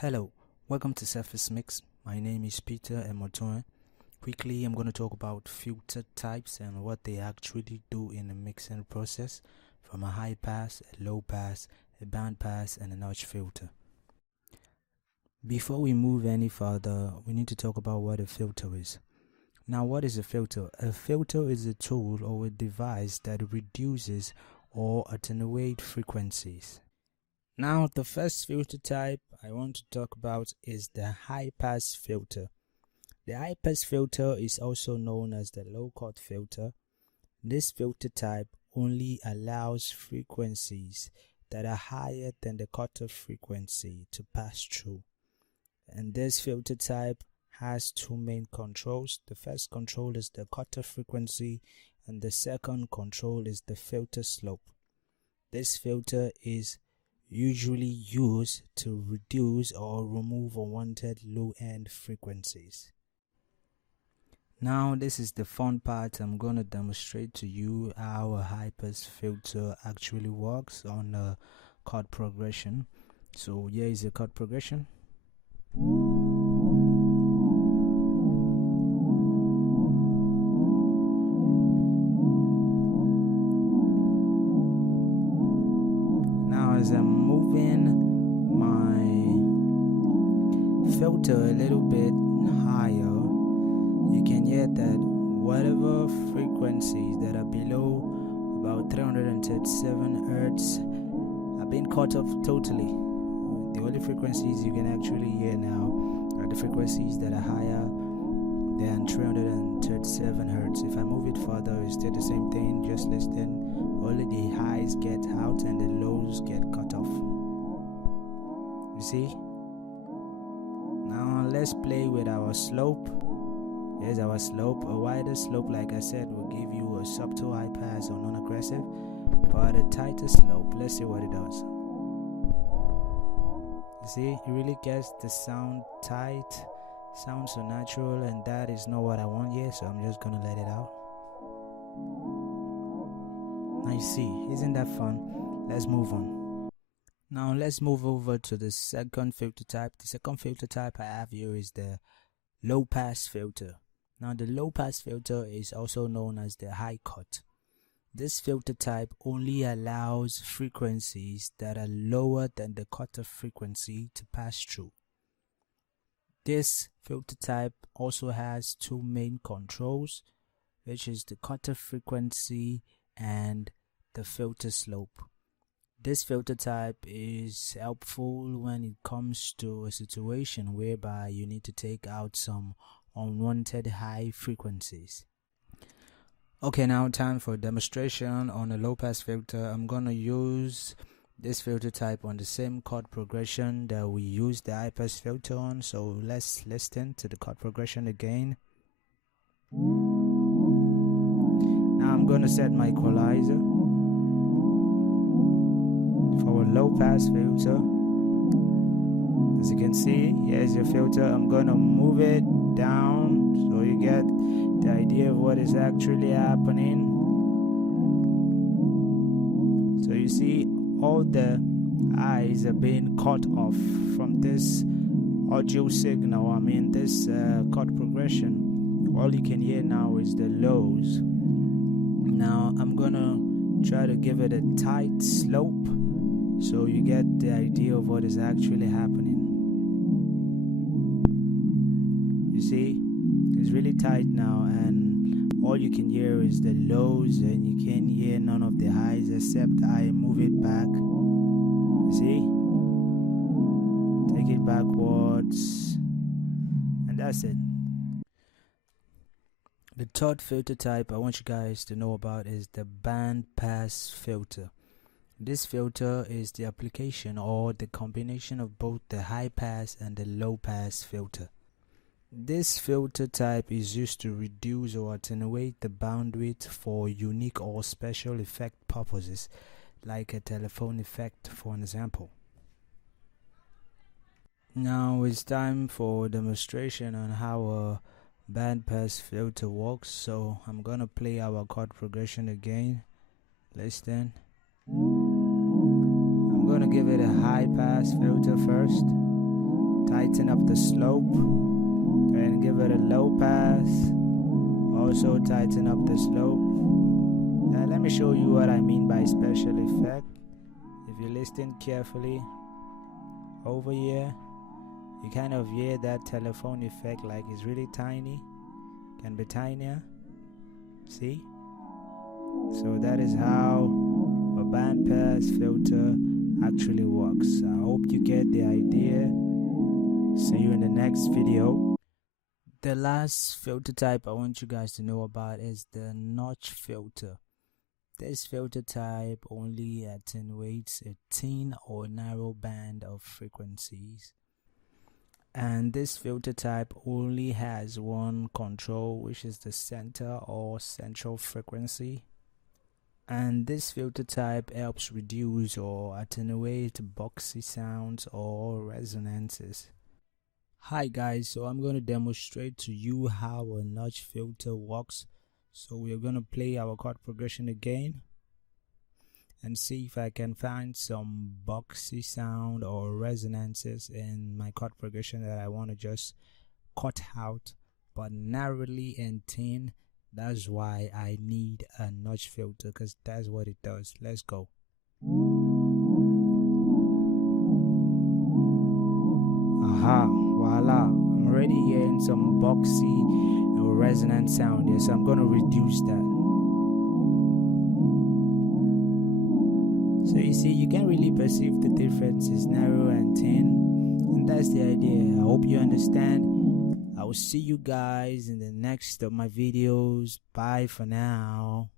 Hello, welcome to Cephas Mix. My name is Peter Emotoin. Quickly, I'm going to talk about filter types and what they actually do in the mixing process, from a high pass, a low pass, a band pass, and a notch filter. Before we move any further, we need to talk about what a filter is. Now, what is a filter? A filter is a tool or a device that reduces or attenuates frequencies. Now, the first filter type I want to talk about is the high-pass filter. The high-pass filter is also known as the low-cut filter. This filter type only allows frequencies that are higher than the cutoff frequency to pass through. And this filter type has two main controls. The first control is the cutoff frequency, and the second control is the filter slope. This filter is usually used to reduce or remove unwanted low-end frequencies. Now this is the fun part. I'm going to demonstrate to you how a high-pass filter actually works on a chord progression. So here is a chord progression. As I'm moving my filter a little bit higher, you can hear that whatever frequencies that are below about 337 Hertz have been cut off totally. The only frequencies you can actually hear now are the frequencies that are higher than 337 Hertz. If I move it further, it's still the same thing, just listen. Only the highs get out and the lows get cut off. You see? Now let's play with our slope. Here's our slope. A wider slope, like I said, will give you a subtle high pass or non-aggressive. But a tighter slope, let's see what it does. You see, it really gets the sound tight, sounds so natural, and that is not what I want here, so I'm just gonna let it out. Now you see, isn't that fun? Let's move on. Now let's move over to the second filter type. The second filter type I have here is the low pass filter. Now the low pass filter is also known as the high cut. This filter type only allows frequencies that are lower than the cutoff frequency to pass through. This filter type also has two main controls, which is the cutoff frequency and the filter slope. This filter type is helpful when it comes to a situation whereby you need to take out some unwanted high frequencies. Okay, now time for a demonstration on a low pass filter. I'm gonna use this filter type on the same chord progression that we used the high pass filter on. So let's listen to the chord progression again. Now I'm gonna set my equalizer for a low pass filter. As you can see, here's your filter. I'm gonna move it down so you get the idea of what is actually happening. So you see all the highs are being cut off from this audio signal. This chord progression. All you can hear now is the lows. Now I'm gonna try to give it a tight slope so you get the idea of what is actually happening. You see, it's really tight now, and all you can hear is the lows, and you can't hear none of the highs except I move it back. You see, take it backwards, and that's it. The third filter type I want you guys to know about is the BANDPASS filter. This filter is the application or the combination of both the high pass and the low pass filter. This filter type is used to reduce or attenuate the bandwidth for unique or special effect purposes, like a telephone effect, for an example. Now it's time for a demonstration on how a bandpass filter works. So I'm gonna play our chord progression again. Listen. I'm gonna give it a high pass filter first. tighten up the slope and give it a low pass. Also tighten up the slope. Now let me show you what I mean by special effect. If you listen carefully, over here you kind of hear that telephone effect, like it's really tiny, can be tinier. See? So that is how a bandpass filter actually works. I hope you get the idea. See you in the next video. The last filter type I want you guys to know about is the notch filter. This filter type only attenuates a thin or narrow band of frequencies. And this filter type only has one control, which is the center or central frequency. And this filter type helps reduce or attenuate boxy sounds or resonances. Hi guys, so I'm going to demonstrate to you how a notch filter works. So we're going to play our chord progression again and see if I can find some boxy sound or resonances in my chord progression that I want to just cut out, but narrowly and thin. That's why I need a notch filter, because that's what it does. Let's go. Aha, voila. I'm already hearing some boxy or resonant sound here, so I'm going to reduce that. So you see, you can really perceive the difference is narrow and thin, and that's the idea. I hope you understand. I will see you guys in the next of my videos. Bye for now.